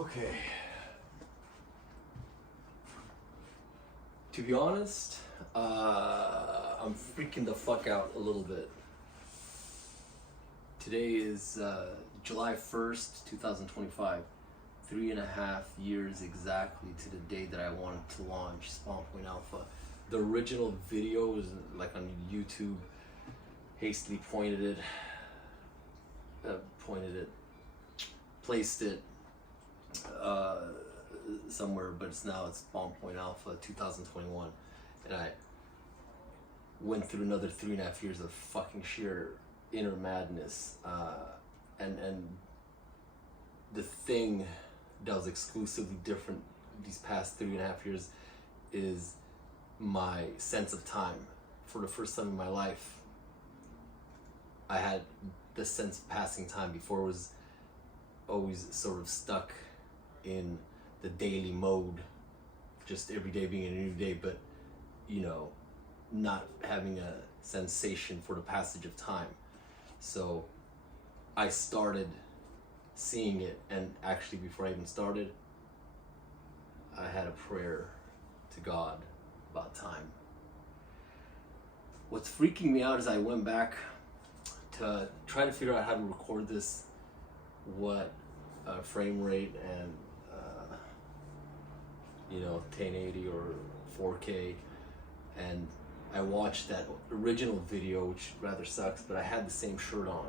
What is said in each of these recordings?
Okay. To be honest, I'm freaking the fuck out a little bit. Today is July 1st, 2025. 3.5 years exactly to the day that I wanted to launch Spawnpoint Alpha. The original video was like on YouTube. Hastily placed it somewhere, but it's Spawnpoint Alpha 2021, and I went through another 3.5 years of fucking sheer inner madness, and the thing that was exclusively different these past 3.5 years is my sense of time. For the first time in my life, I had the sense of passing time. Before, it was always sort of stuck in the daily mode, just every day being a new day, but not having a sensation for the passage of time. So I started seeing it, and actually before I even started, I had a prayer to God about time. What's freaking me out is I went back to try to figure out how to record this, what frame rate and 1080 or 4K, and I watched that original video, which rather sucks, but I had the same shirt on.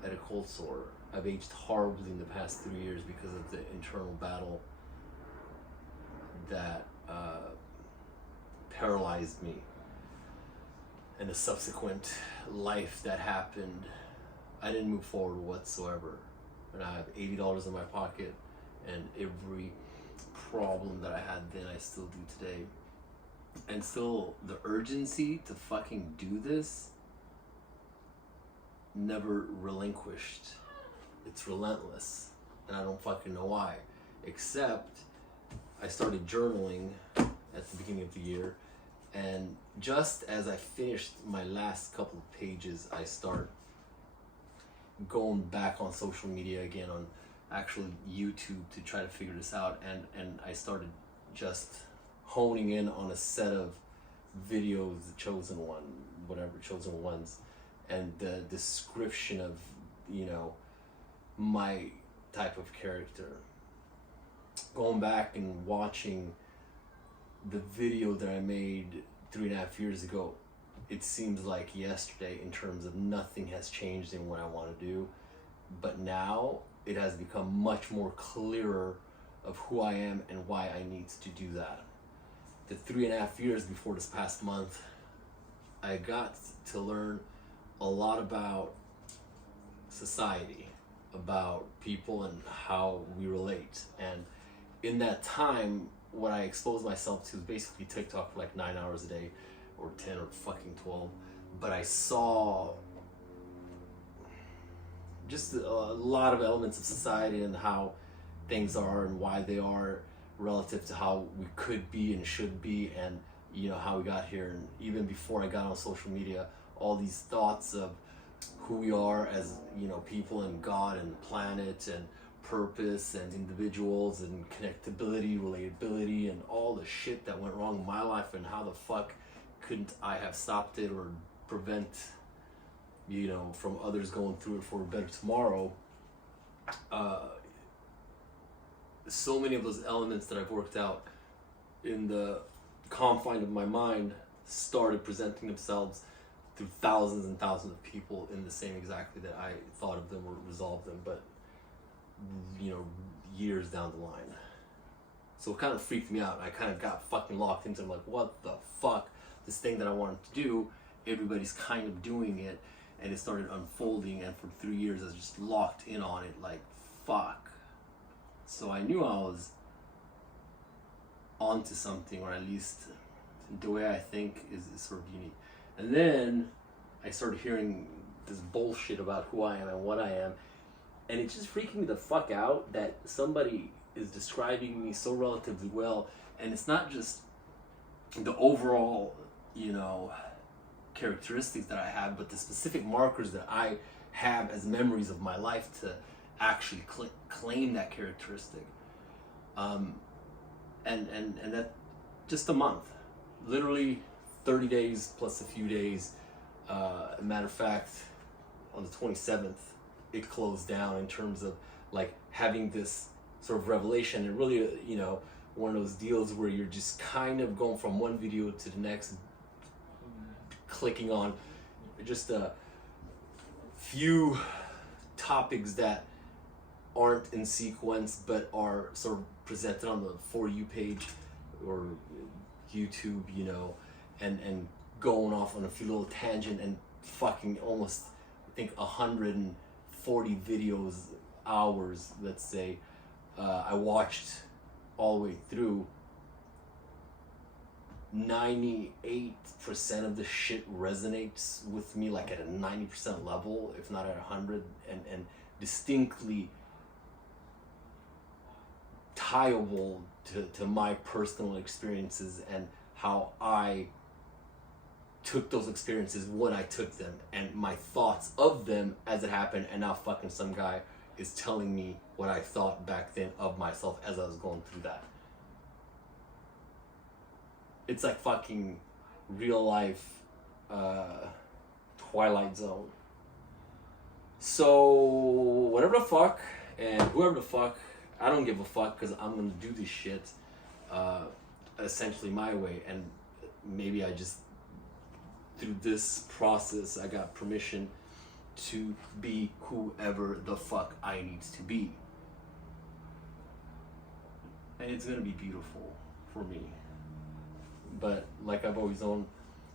I had a cold sore. I've aged horribly in the past 3 years because of the internal battle that paralyzed me, and the subsequent life that happened. I didn't move forward whatsoever, and I have $80 in my pocket, and every problem that I had then I still do today, and still the urgency to fucking do this never relinquished. It's relentless, and I don't fucking know why, except I started journaling at the beginning of the year, and just as I finished my last couple of pages, I start going back on social media again, on actual YouTube, to try to figure this out, and I started just honing in on a set of videos, the chosen ones, and the description of my type of character. Going back and watching the video that I made 3.5 years ago, it seems like yesterday in terms of nothing has changed in what I want to do, but now it has become much more clearer of who I am and why I need to do that. The 3.5 years before this past month, I got to learn a lot about society, about people and how we relate. And in that time, what I exposed myself to is basically TikTok for like 9 hours a day, or 10 or fucking 12. But I saw just a lot of elements of society and how things are and why they are relative to how we could be and should be, and how we got here. And even before I got on social media, all these thoughts of who we are as people, and God, and planet, and purpose, and individuals, and connectability, relatability, and all the shit that went wrong in my life, and how the fuck couldn't I have stopped it or prevent from others going through it for a better tomorrow. So many of those elements that I've worked out in the confine of my mind started presenting themselves through thousands and thousands of people in the same exactly that I thought of them or resolved them, but years down the line. So it kind of freaked me out. I kind of got fucking locked into it, like, what the fuck? This thing that I wanted to do, everybody's kind of doing it, and it started unfolding, and for 3 years I was just locked in on it, like, fuck. So I knew I was onto something, or at least the way I think is sort of unique. And then I started hearing this bullshit about who I am and what I am, and it's just freaking me the fuck out that somebody is describing me so relatively well, and it's not just the overall, characteristics that I have, but the specific markers that I have as memories of my life to actually claim that characteristic. And that just a month, literally 30 days plus a few days. Matter of fact, on the 27th, it closed down in terms of like having this sort of revelation. And really, you know, one of those deals where you're just kind of going from one video to the next, clicking on just a few topics that aren't in sequence but are sort of presented on the For You page or YouTube, you know, and going off on a few little tangent and fucking almost, I think, 140 videos, hours, let's say, I watched all the way through. 98% of the shit resonates with me, like at a 90% level, if not at 100, and distinctly tieable to my personal experiences and how I took those experiences when I took them and my thoughts of them as it happened, and now fucking some guy is telling me what I thought back then of myself as I was going through that. It's like fucking real life Twilight Zone. So whatever the fuck and whoever the fuck, I don't give a fuck, because I'm gonna do this shit essentially my way. And maybe I just, through this process, I got permission to be whoever the fuck I need to be. And it's gonna be beautiful for me. But like I've always known,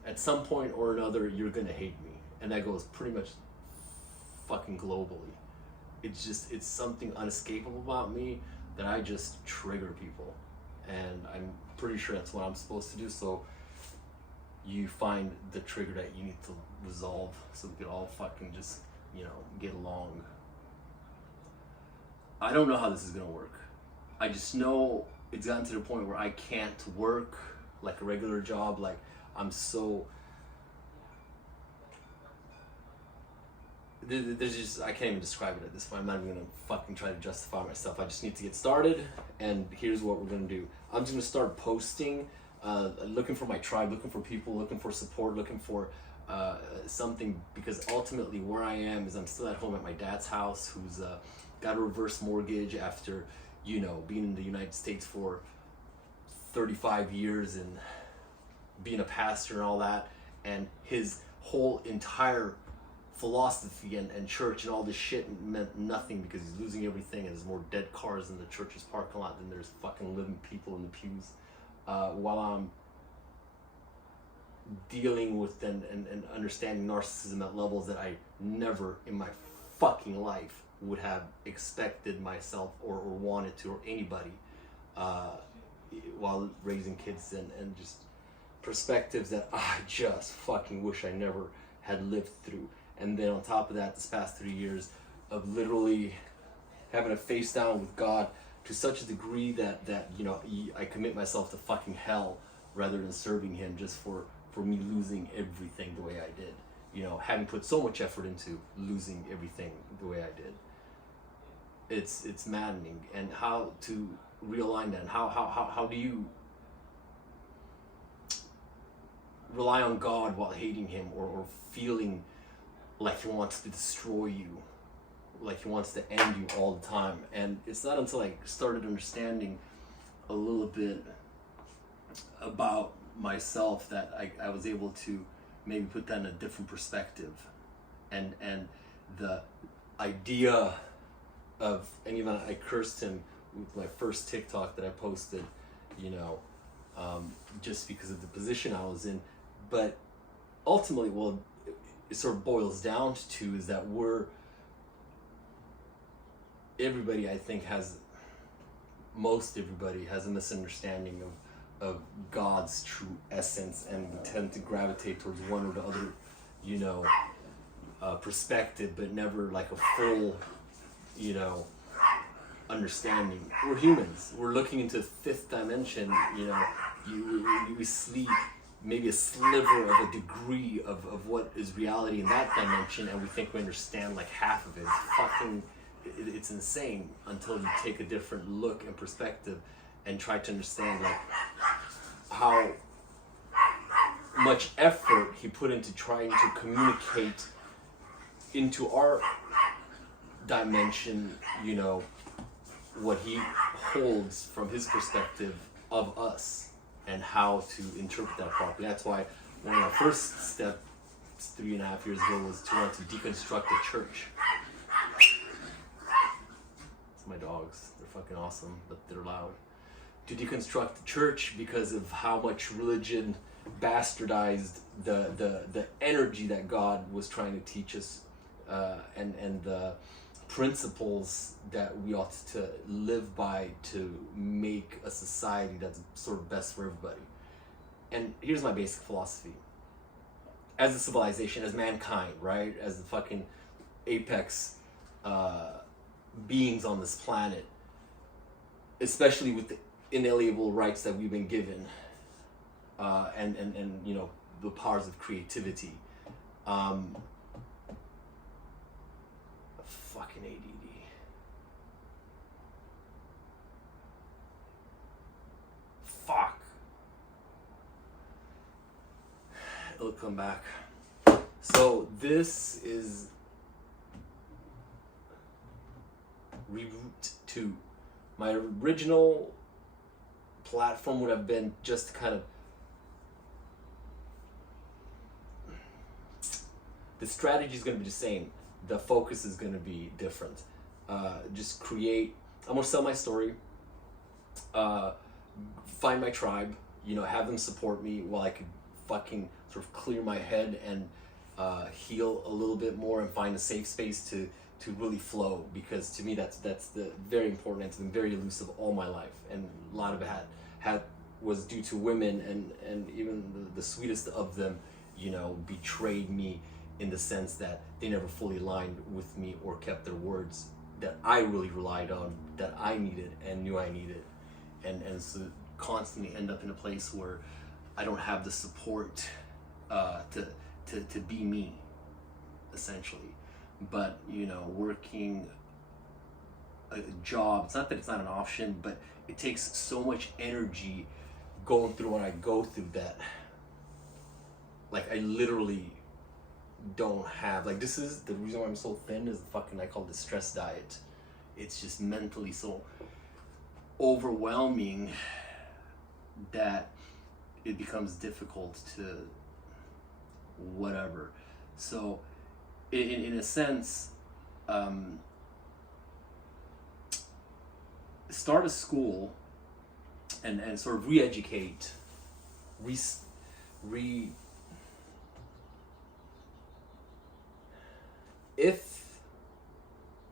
at some point or another, you're gonna hate me. And that goes pretty much fucking globally. It's just, it's something unescapable about me that I just trigger people. And I'm pretty sure that's what I'm supposed to do. So you find the trigger that you need to resolve so we can all fucking just, you know, get along. I don't know how this is gonna work. I just know it's gotten to the point where I can't work like a regular job. Like, I'm so, there's just, I can't even describe it at this point. I'm not even gonna fucking try to justify myself. I just need to get started, and here's what we're gonna do. I'm just gonna start posting, looking for my tribe, looking for people, looking for support, looking for something, because ultimately where I am is I'm still at home at my dad's house, who's got a reverse mortgage after, you know, being in the United States for 35 years and being a pastor and all that, and his whole entire philosophy and church and all this shit meant nothing because he's losing everything, and there's more dead cars in the church's parking lot than there's fucking living people in the pews, while I'm dealing with and understanding narcissism at levels that I never in my fucking life would have expected myself or wanted to, or anybody, while raising kids, and just perspectives that I just fucking wish I never had lived through. And then on top of that, this past 3 years of literally having a face down with God to such a degree that you know, I commit myself to fucking hell rather than serving him, just for me losing everything the way I did. You know, having put so much effort into losing everything the way I did. It's maddening. And how to realign that, and how do you rely on God while hating him, or feeling like he wants to destroy you, like he wants to end you all the time. And it's not until I started understanding a little bit about myself that I was able to maybe put that in a different perspective. And the idea of, and even I cursed him with my first TikTok that I posted, you know, just because of the position I was in. But ultimately, well, it sort of boils down to is that everybody, I think, most everybody has a misunderstanding of God's true essence, and we tend to gravitate towards one or the other, you know, perspective, but never like a full, you know, understanding. We're humans. We're looking into the fifth dimension, you know. We sleep maybe a sliver of a degree of what is reality in that dimension, and we think we understand like half of it. it's insane until you take a different look and perspective and try to understand like how much effort he put into trying to communicate into our dimension, you know, what he holds from his perspective of us and how to interpret that properly. That's why one of my first steps 3.5 years ago was to want to deconstruct the church. It's my dogs. They're fucking awesome, but they're loud. To deconstruct the church because of how much religion bastardized the energy that God was trying to teach us, and the principles that we ought to live by to make a society that's sort of best for everybody. And here's my basic philosophy. As a civilization, as mankind, right? As the fucking apex beings on this planet, especially with the inalienable rights that we've been given, and you know, the powers of creativity. Fucking ADD. Fuck. It'll come back. So this is Reboot 2. My original platform would have been just kind of, the strategy is going to be the same. The focus is going to be different. Just create, I'm going to sell my story, find my tribe, you know, have them support me while I could fucking sort of clear my head and heal a little bit more and find a safe space to really flow, because to me that's the very important. It's been very elusive all my life, and a lot of it was due to women, and even the sweetest of them, you know, betrayed me in the sense that they never fully aligned with me or kept their words that I really relied on, that I needed and knew I needed, and so constantly end up in a place where I don't have the support to be me, essentially. But you know, working a job, it's not that it's not an option, but it takes so much energy going through what I go through that, like, I literally don't have, like, this is the reason why I'm so thin, is the fucking, I call it the stress diet. It's just mentally so overwhelming that it becomes difficult to whatever. So in a sense, start a school and sort of re-educate, if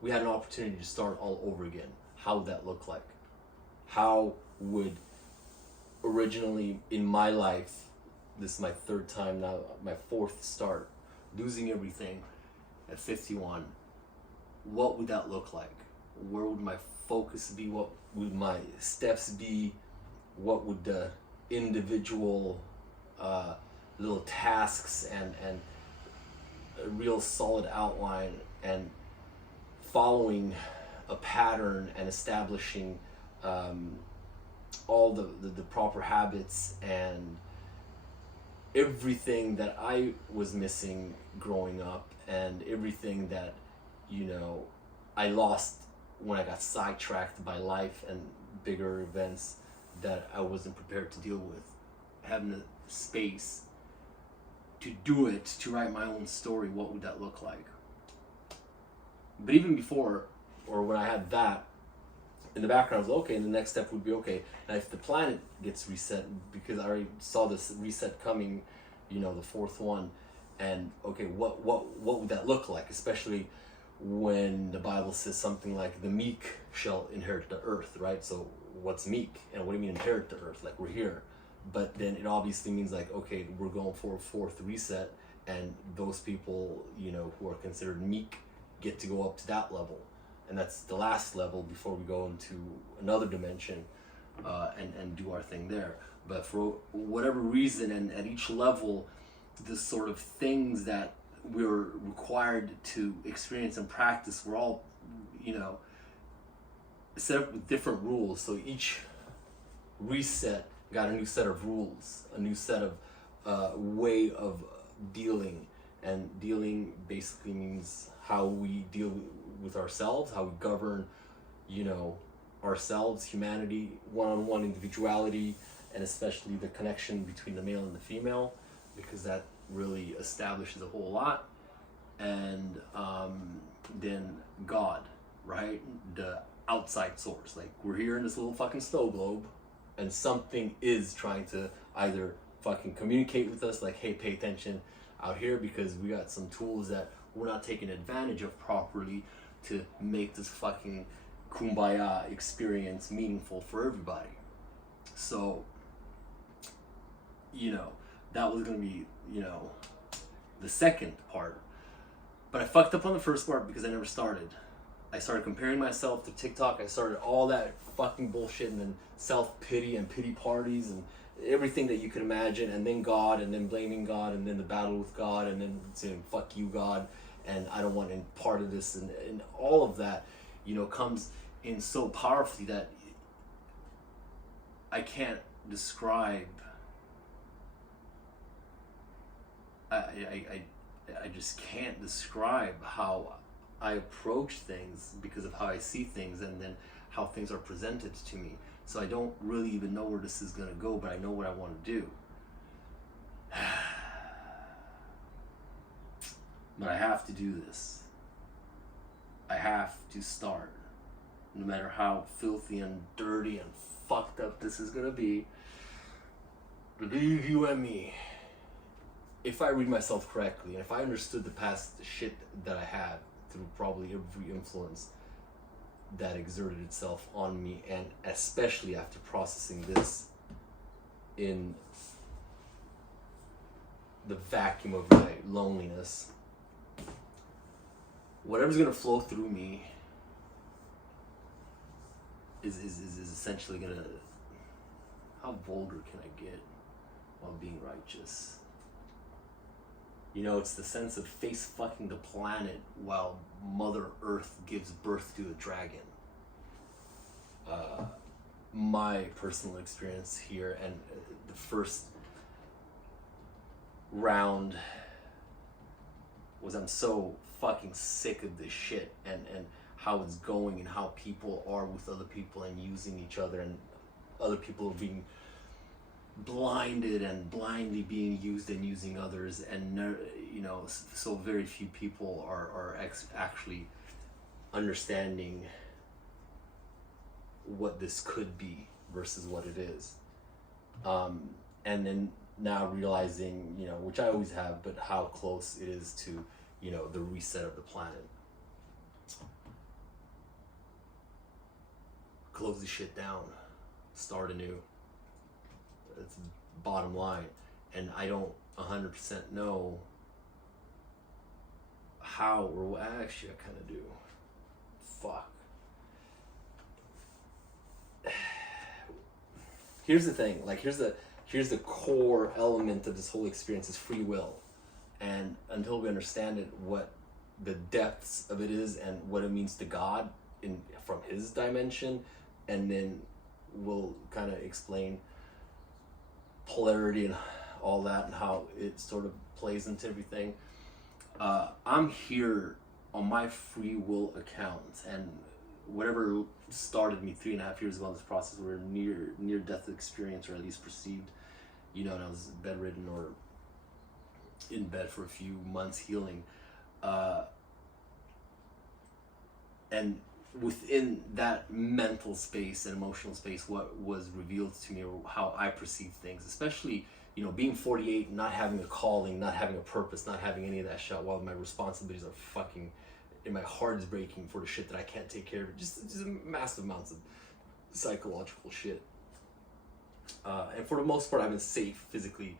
we had an opportunity to start all over again, how would that look like? How would, originally in my life, this is my third time now, my fourth start, losing everything at 51, what would that look like? Where would my focus be? What would my steps be? What would the individual little tasks and a real solid outline, and following a pattern and establishing all the proper habits and everything that I was missing growing up, and everything that, you know, I lost when I got sidetracked by life and bigger events that I wasn't prepared to deal with. Having the space to do it, to write my own story, what would that look like? But even before, or when I had that in the background, I was okay, and the next step would be, okay, and if the planet gets reset, because I already saw this reset coming, you know, the fourth one, and okay, what would that look like? Especially when the Bible says something like, the meek shall inherit the earth, right? So what's meek? And what do you mean inherit the earth? Like, we're here. But then it obviously means, like, okay, we're going for a fourth reset, and those people, you know, who are considered meek get to go up to that level. And that's the last level before we go into another dimension and do our thing there. But for whatever reason, and at each level, the sort of things that we're required to experience and practice, we're all you know, set up with different rules. So each reset got a new set of rules, a new set of way of dealing. And dealing basically means how we deal with ourselves, how we govern, you know, ourselves, humanity, one-on-one individuality, and especially the connection between the male and the female, because that really establishes a whole lot. And then God, right? The outside source. Like, we're here in this little fucking snow globe, and something is trying to either fucking communicate with us, like, hey, pay attention out here, because we got some tools that we're not taking advantage of properly to make this fucking kumbaya experience meaningful for everybody. So, you know, that was gonna be, you know, the second part. But I fucked up on the first part because I never started. I started comparing myself to TikTok. I started all that fucking bullshit, and then self-pity and pity parties and everything that you could imagine, and then God, and then blaming God, and then the battle with God, and then saying fuck you, God, and I don't want any part of this, and all of that, you know, comes in so powerfully that I can't describe. I just can't describe how I approach things because of how I see things, and then how things are presented to me. So I don't really even know where this is going to go, but I know what I want to do. But I have to do this. I have to start. No matter how filthy and dirty and fucked up this is going to be, believe you and me, if I read myself correctly, and if I understood the past shit that I had through probably every influence that exerted itself on me, and especially after processing this in the vacuum of my loneliness, whatever's gonna flow through me is essentially gonna, how vulgar can I get while being righteous? You know, it's the sense of face fucking the planet while Mother Earth gives birth to a dragon. My personal experience here, and the first round was, I'm so fucking sick of this shit, and how it's going, and how people are with other people and using each other, and other people are being blinded and blindly being used and using others, and you know, so very few people are actually understanding what this could be versus what it is, and then now realizing, you know, which I always have, but how close it is to, you know, the reset of the planet. Close the shit down, start anew. That's the bottom line. And I don't 100% know how, or what. Actually I kind of do. Fuck. Here's the thing, like, here's the core element of this whole experience is free will. And until we understand it, what the depths of it is, and what it means to God from his dimension, and then we'll kind of explain polarity and all that, and how it sort of plays into everything. I'm here on my free will account, and whatever started me 3.5 years ago in this process, were near death experience, or at least perceived, you know, and I was bedridden or in bed for a few months healing, and within that mental space and emotional space, what was revealed to me, or how I perceive things, especially, you know, being 48, not having a calling, not having a purpose, not having any of that shit, while my responsibilities are fucking, and my heart is breaking for the shit that I can't take care of, just massive amounts of psychological shit. And for the most part, I've been safe physically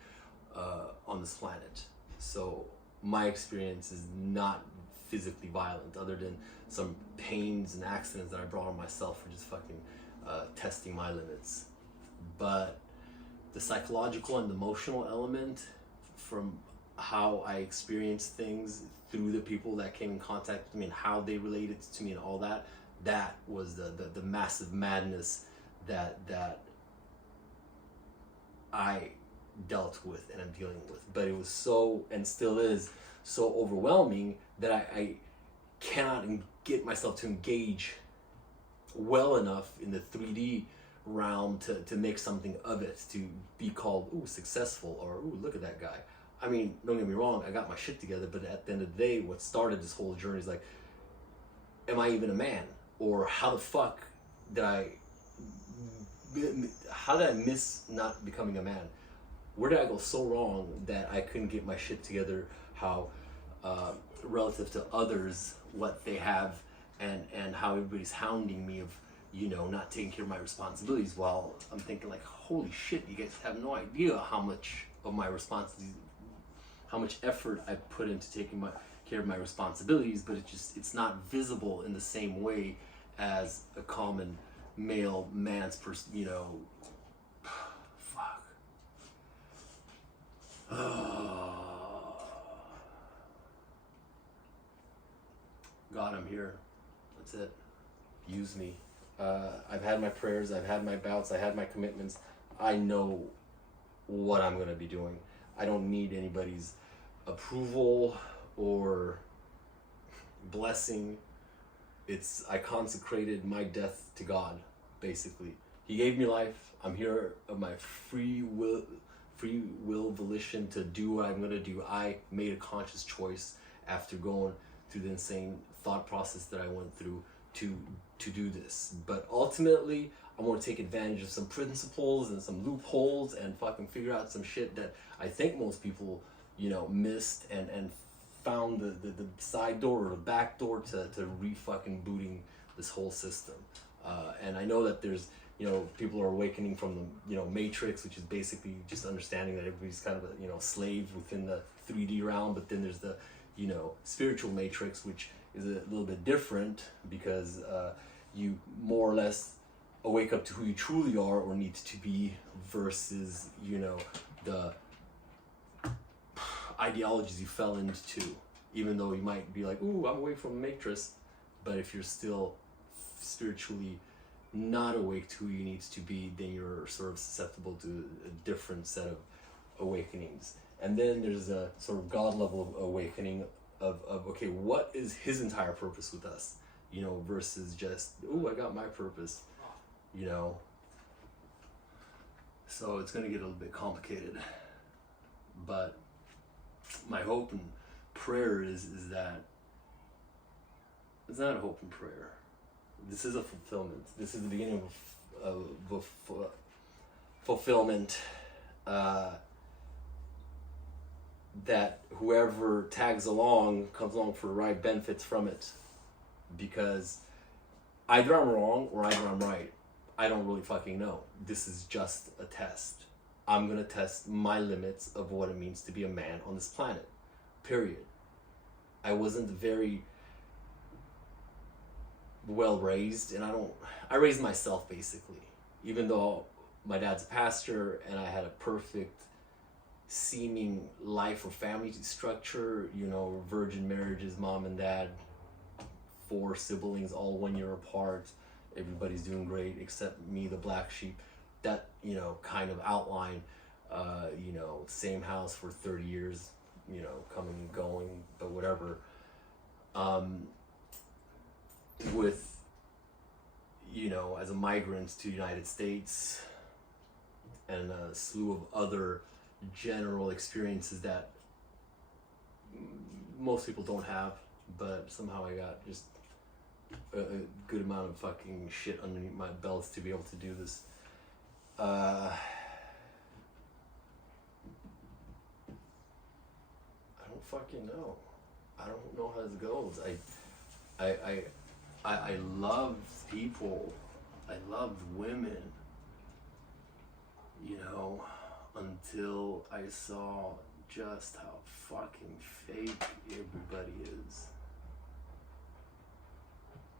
on this planet. So my experience is not physically violent, other than some pains and accidents that I brought on myself for just fucking testing my limits. But the psychological and emotional element from how I experienced things through the people that came in contact with me and how they related to me and all that. That was the massive madness that I dealt with and I'm dealing with. But it was so, and still is, so overwhelming that I cannot get myself to engage well enough in the 3D realm to make something of it, to be called, ooh, successful, or ooh, look at that guy. I mean, don't get me wrong, I got my shit together, but at the end of the day, what started this whole journey is like, am I even a man? Or how the fuck did I miss not becoming a man? Where did I go so wrong that I couldn't get my shit together? How relative to others, what they have, and how everybody's hounding me of, you know, not taking care of my responsibilities, while I'm thinking like, holy shit, you guys have no idea how much of my responsibilities, how much effort I put into taking care of my responsibilities, but it's not visible in the same way as a common male man's you know. Fuck. God, I'm here. That's it. Use me. I've had my prayers, I've had my bouts, I had my commitments. I know what I'm going to be doing. I don't need anybody's approval or blessing. I consecrated my death to God, basically. He gave me life. I'm here of my free will volition to do what I'm going to do. I made a conscious choice after going through the insane thought process that I went through to do this. But ultimately, I'm going to take advantage of some principles and some loopholes and fucking figure out some shit that I think most people, you know, missed and found the side door or the back door to re-fucking booting this whole system. And I know that there's, you know, people are awakening from the, you know, Matrix, which is basically just understanding that everybody's kind of a, you know, slave within the 3D realm. But then there's the, you know, spiritual Matrix, which is a little bit different because you more or less wake up to who you truly are or need to be, versus, you know, the ideologies you fell into. Even though you might be like, ooh, I'm away from the Matrix, but if you're still spiritually not awake to who you need to be, then you're sort of susceptible to a different set of awakenings. And then there's a sort of God level of awakening of okay, what is his entire purpose with us, you know, versus just, ooh, I got my purpose, you know. So it's going to get a little bit complicated, but my hope and prayer is that it's not a hope and prayer. This is a fulfillment. This is the beginning of fulfillment. That whoever tags along, comes along for the ride, benefits from it. Because either I'm wrong or either I'm right. I don't really fucking know. This is just a test. I'm gonna test my limits of what it means to be a man on this planet. Period. I wasn't very well raised, and I raised myself basically. Even though my dad's a pastor and I had a perfect seeming life or family structure, you know, virgin marriages, mom and dad, 4 siblings, all 1 year apart, everybody's doing great except me, the black sheep. That, you know, kind of outline, you know, same house for 30 years, you know, coming and going, but whatever. With, you know, as a migrant to the United States, and a slew of other general experiences that most people don't have, but somehow I got just a good amount of fucking shit underneath my belts to be able to do this. I don't fucking know. I don't know how this goes. I love people. I loved women, you know, until I saw just how fucking fake everybody is.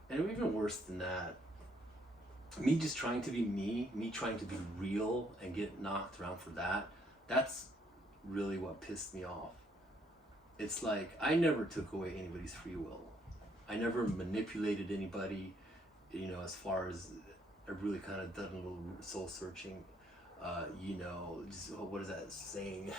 And even worse than that, me just trying to be me trying to be real and get knocked around for that, that's really what pissed me off. it's like I never took away anybody's free will. I never manipulated anybody, you know, as far as I've really kind of done a little soul searching. You know, just, what is that saying?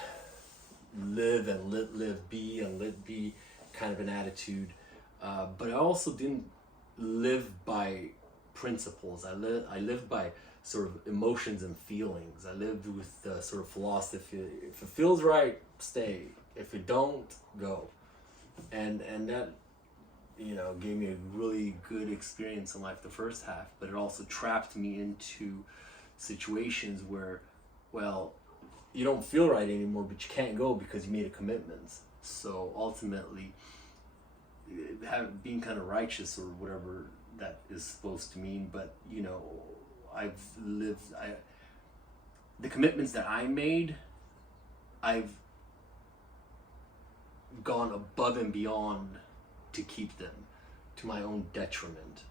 Live and let live be and let be, kind of an attitude. But I also didn't live by principles. I lived by sort of emotions and feelings. I lived with the sort of philosophy: if it feels right, stay. If it don't, go. And that, you know, gave me a really good experience in life the first half, but it also trapped me into situations where, well, you don't feel right anymore, but you can't go because you made a commitment. So ultimately, being kind of righteous or whatever that is supposed to mean, but you know, the commitments that I made, I've gone above and beyond to keep them, to my own detriment.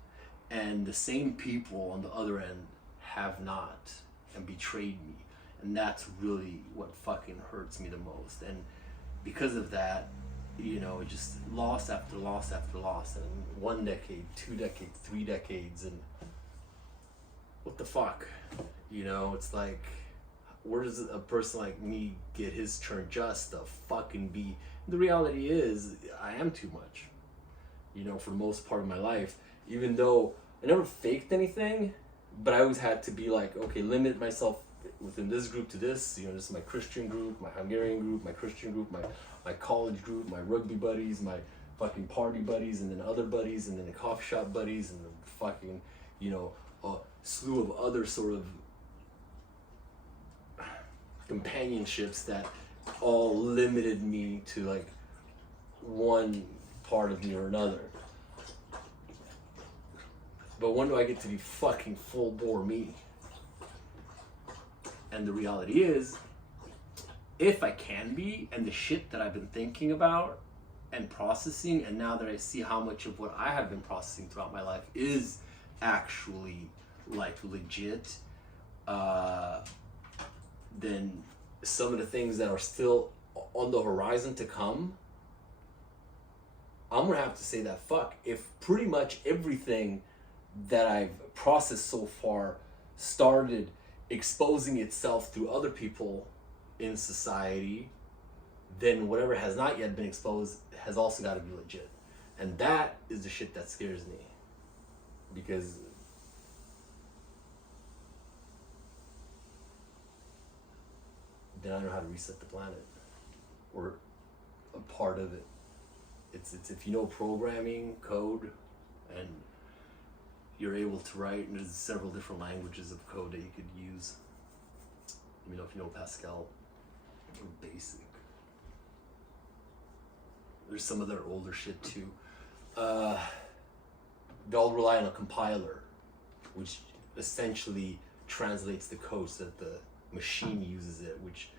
And the same people on the other end have not, and betrayed me. And that's really what fucking hurts me the most. And because of that, you know, it just loss after loss after loss. And 1 decade, 2 decades, 3 decades, and what the fuck? You know, it's like, where does a person like me get his turn just to fucking be? The reality is, I am too much. You know, for the most part of my life, even though I never faked anything, but I always had to be like, okay, limit myself within this group to this. You know, this is my Christian group, my Hungarian group, my Christian group, my college group, my rugby buddies, my fucking party buddies, and then other buddies, and then the coffee shop buddies, and the fucking, you know, a slew of other sort of companionships that all limited me to like one part of me or another. But when do I get to be fucking full bore me? And the reality is, if I can be, and the shit that I've been thinking about and processing, and now that I see how much of what I have been processing throughout my life is actually like legit, then some of the things that are still on the horizon to come, I'm gonna have to say that fuck, if pretty much everything that I've processed so far started exposing itself through other people in society, then whatever has not yet been exposed has also got to be legit. And that is the shit that scares me, because then I don't know how to reset the planet, or a part of it. It's if you know programming, code, and you're able to write, and there's several different languages of code that you could use. You know, if you know Pascal, or BASIC. There's some other older shit too. They all rely on a compiler, which essentially translates the code so that the machine uses it, which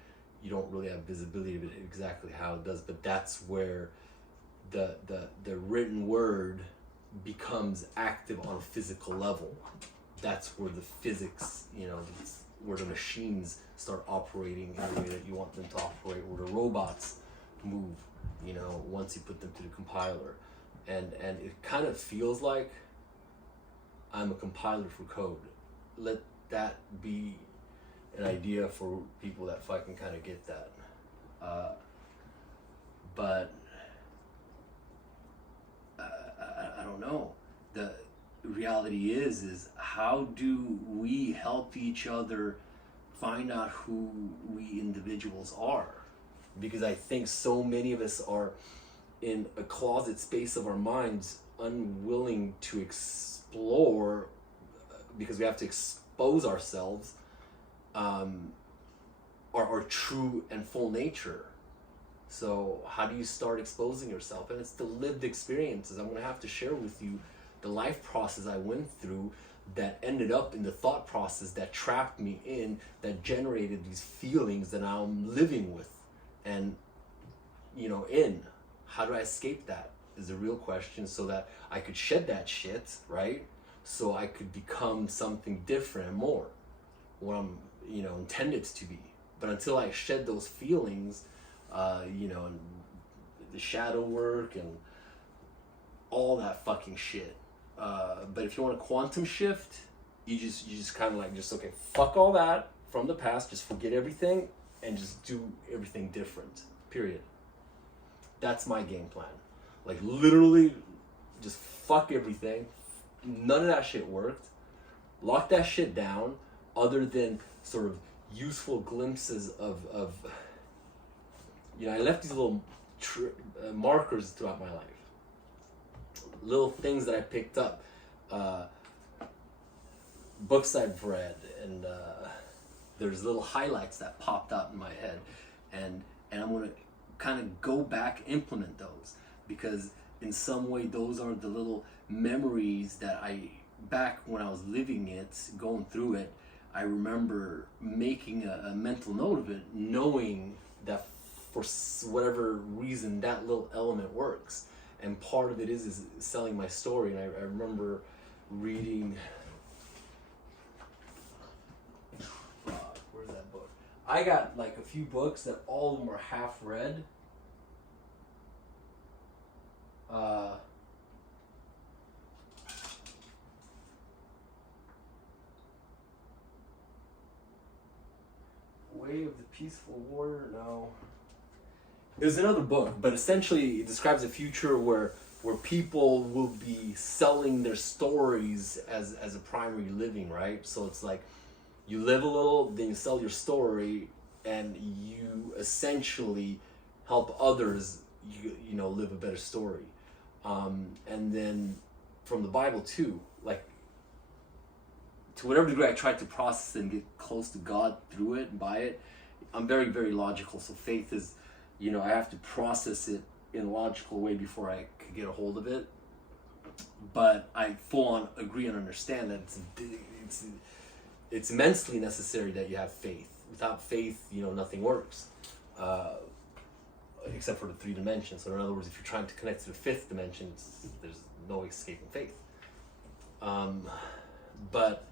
you don't really have visibility of it exactly how it does, but that's where the written word becomes active on a physical level. That's where the physics, you know, where the machines start operating in the way that you want them to operate, where the robots move, you know, once you put them to the compiler. And it kind of feels like I'm a compiler for code. Let that be an idea for people that fucking kind of get that. But I don't know. The reality is how do we help each other find out who we individuals are? Because I think so many of us are in a closet space of our minds, unwilling to explore, because we have to expose ourselves, our true and full nature. So how do you start exposing yourself? And it's the lived experiences. I'm going to have to share with you the life process I went through that ended up in the thought process that trapped me in, that generated these feelings that I'm living with. And, you know, how do I escape that is a real question, so that I could shed that shit, right? So I could become something different and more, what I'm, you know, intended to be. But until I shed those feelings, you know, and the shadow work and all that fucking shit. But if you want to quantum shift, you just kind of like, just, okay, fuck all that from the past, just forget everything and just do everything different, period. That's my game plan. Like, literally just fuck everything. None of that shit worked. Lock that shit down, other than sort of useful glimpses of you know, I left these little markers throughout my life. Little things that I picked up, books I've read, and there's little highlights that popped out in my head, and I'm gonna kind of go back, implement those, because in some way those are the little memories that back when I was living it, going through it, I remember making a mental note of it, knowing that for whatever reason that little element works. And part of it is selling my story. And I remember reading, where's that book? I got like a few books that all of them are half read. Way of the Peaceful Warrior, no. There's another book, but essentially it describes a future where people will be selling their stories as a primary living, right? So it's like you live a little, then you sell your story, and you essentially help others, you know, live a better story. And then from the Bible too, like, to whatever degree I tried to process it and get close to God through it and by it, I'm very, very logical. So faith is, you know, I have to process it in a logical way before I could get a hold of it. But I full on agree and understand that it's immensely necessary that you have faith. Without faith, you know, nothing works, except for the 3 dimensions. So in other words, if you're trying to connect to the 5th dimension, there's no escaping faith. But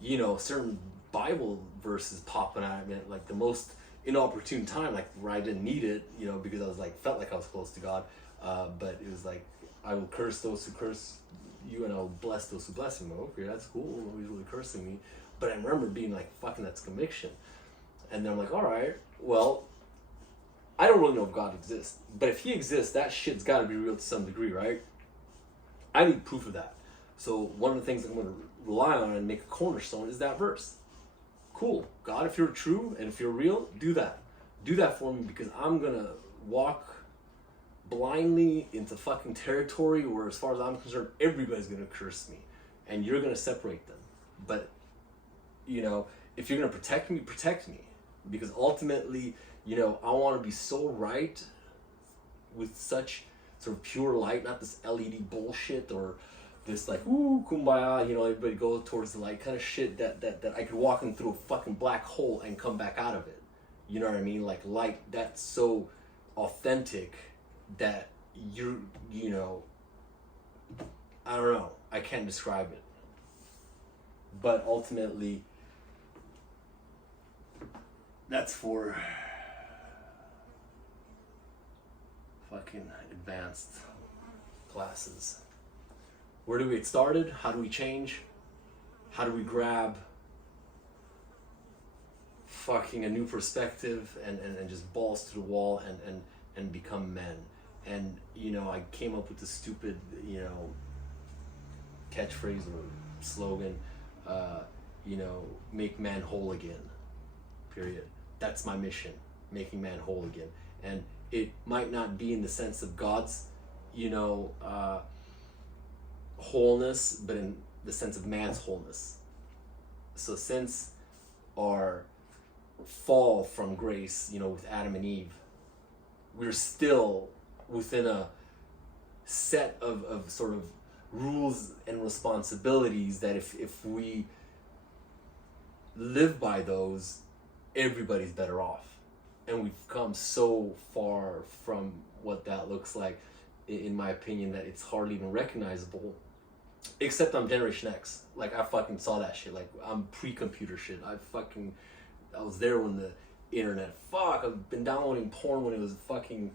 you know, certain Bible verses popping out, like the most inopportune time, like where I didn't need it, you know, because I was like, felt like I was close to God. But it was like, I will curse those who curse you, and I will bless those who bless him. Okay, that's cool. Nobody's really cursing me. But I remember being like, fucking, that's conviction. And then I'm like, all right, well, I don't really know if God exists, but if he exists, that shit's got to be real to some degree, right? I need proof of that. So one of the things I'm going to rely on and make a cornerstone is that verse. Cool. God, if you're true and if you're real, do that. Do that for me, because I'm going to walk blindly into fucking territory where, as far as I'm concerned, everybody's going to curse me. And you're going to separate them. But, you know, if you're going to protect me, protect me. Because ultimately, you know, I want to be so right with such sort of pure light, not this LED bullshit or this like, ooh, kumbaya, you know, everybody go towards the light kind of shit that I could walk in through a fucking black hole and come back out of it. You know what I mean? Like light that's so authentic that you know, I don't know, I can't describe it. But ultimately, that's for fucking advanced classes. Where do we get started? How do we change? How do we grab fucking a new perspective and just balls to the wall and become men? And, you know, I came up with the stupid, you know, catchphrase or slogan, you know, make man whole again, period. That's my mission, making man whole again. And it might not be in the sense of God's, you know, wholeness, but in the sense of man's wholeness. So since our fall from grace, you know, with Adam and Eve, we're still within a set of sort of rules and responsibilities that if we live by those, everybody's better off. And we've come so far from what that looks like, in my opinion, that it's hardly even recognizable. Except I'm Generation X. Like, I fucking saw that shit. Like, I'm pre-computer shit. I was there when the internet, I've been downloading porn when it was fucking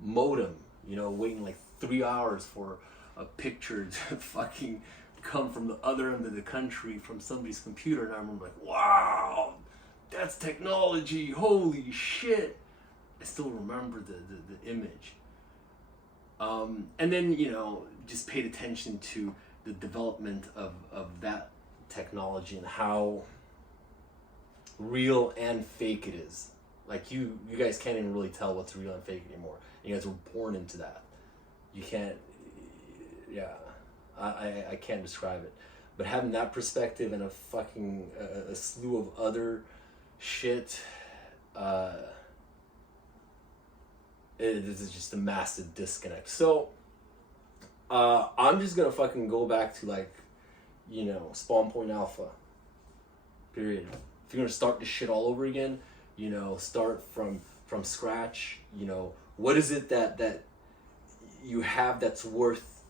modem, you know, waiting like 3 hours for a picture to fucking come from the other end of the country from somebody's computer. And I remember like, wow, that's technology, holy shit. I still remember the image. And then, you know, just paid attention to the development of that technology and how real and fake it is. Like you guys can't even really tell what's real and fake anymore. You guys were born into that. You can't, yeah, I can't describe it. But having that perspective and a fucking a slew of other shit, it is just a massive disconnect. So I'm just gonna fucking go back to, like, you know, Spawnpoint Alpha. Period. If you're gonna start this shit all over again, you know, start from scratch. You know, what is it that you have that's worth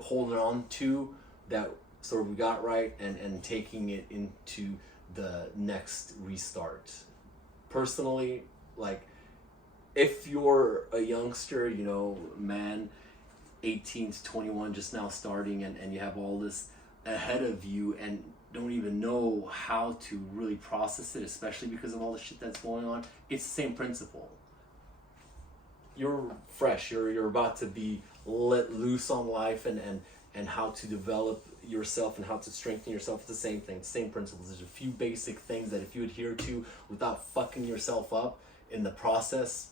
holding on to, that sort of we got right, and taking it into the next restart. Personally, like, if you're a youngster, you know, man, 18 to 21, just now starting, and you have all this ahead of you and don't even know how to really process it, especially because of all the shit that's going on, it's the same principle. You're fresh, you're about to be let loose on life, and how to develop yourself and how to strengthen yourself. It's the same thing, same principles. There's a few basic things that if you adhere to without fucking yourself up in the process,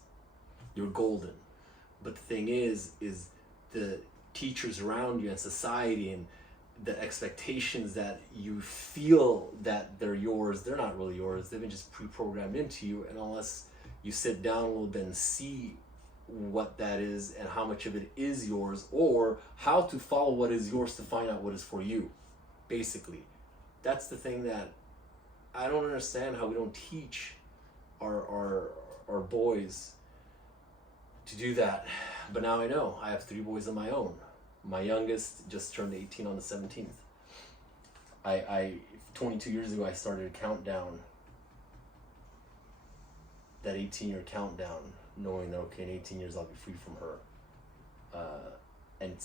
you're golden. But the thing is the teachers around you and society and the expectations that you feel that they're yours, they're not really yours. They've been just pre-programmed into you, and unless you sit down a little bit and see what that is and how much of it is yours, or how to follow what is yours to find out what is for you, basically. That's the thing that I don't understand, how we don't teach our boys to do that. But now I know. I have 3 boys of my own. My youngest just turned 18 on the 17th. I 22 years ago, I started a countdown. That 18-year countdown, knowing that, okay, in 18 years I'll be free from her. And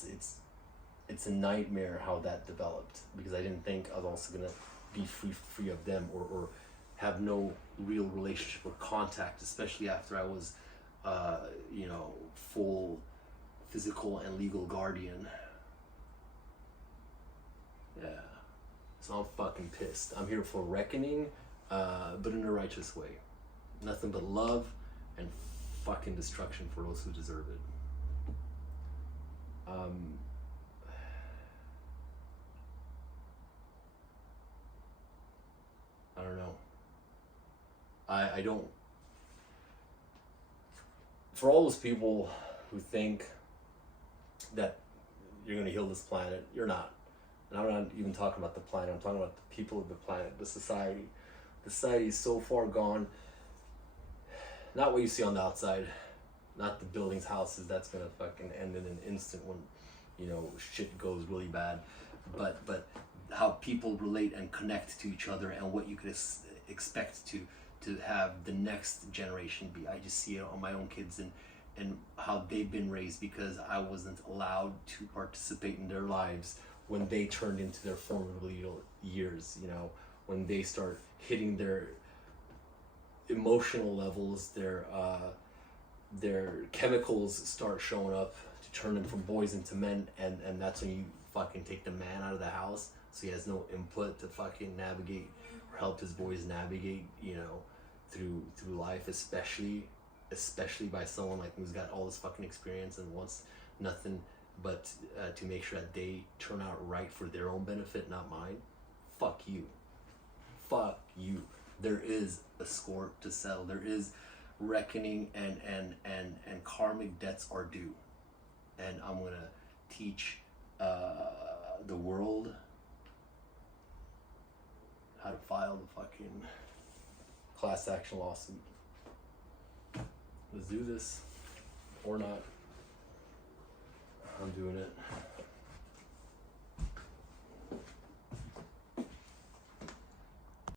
it's a nightmare how that developed, because I didn't think I was also gonna be free of them, or have no real relationship or contact, especially after I was you know, full physical and legal guardian. Yeah. So I'm fucking pissed. I'm here for reckoning, but in a righteous way. Nothing but love and fucking destruction for those who deserve it. I don't know. I don't. For all those people who think that you're going to heal this planet, you're not. And I'm not even talking about the planet. I'm talking about the people of the planet, the society. The society is so far gone. Not what you see on the outside. Not the buildings, houses. That's going to fucking end in an instant when, you know, shit goes really bad. But how people relate and connect to each other, and what you could expect to have the next generation be. I just see it on my own kids and how they've been raised, because I wasn't allowed to participate in their lives when they turned into their formative years, you know, when they start hitting their emotional levels, their chemicals start showing up to turn them from boys into men, and that's when you fucking take the man out of the house, so he has no input to fucking navigate or help his boys navigate, you know, through life, especially by someone like who's got all this fucking experience and wants nothing but to make sure that they turn out right for their own benefit, not mine. Fuck you. Fuck you. There is a score to settle. There is reckoning, and karmic debts are due. And I'm gonna teach the world how to file the fucking class action lawsuit. Let's do this, or not. I'm doing it.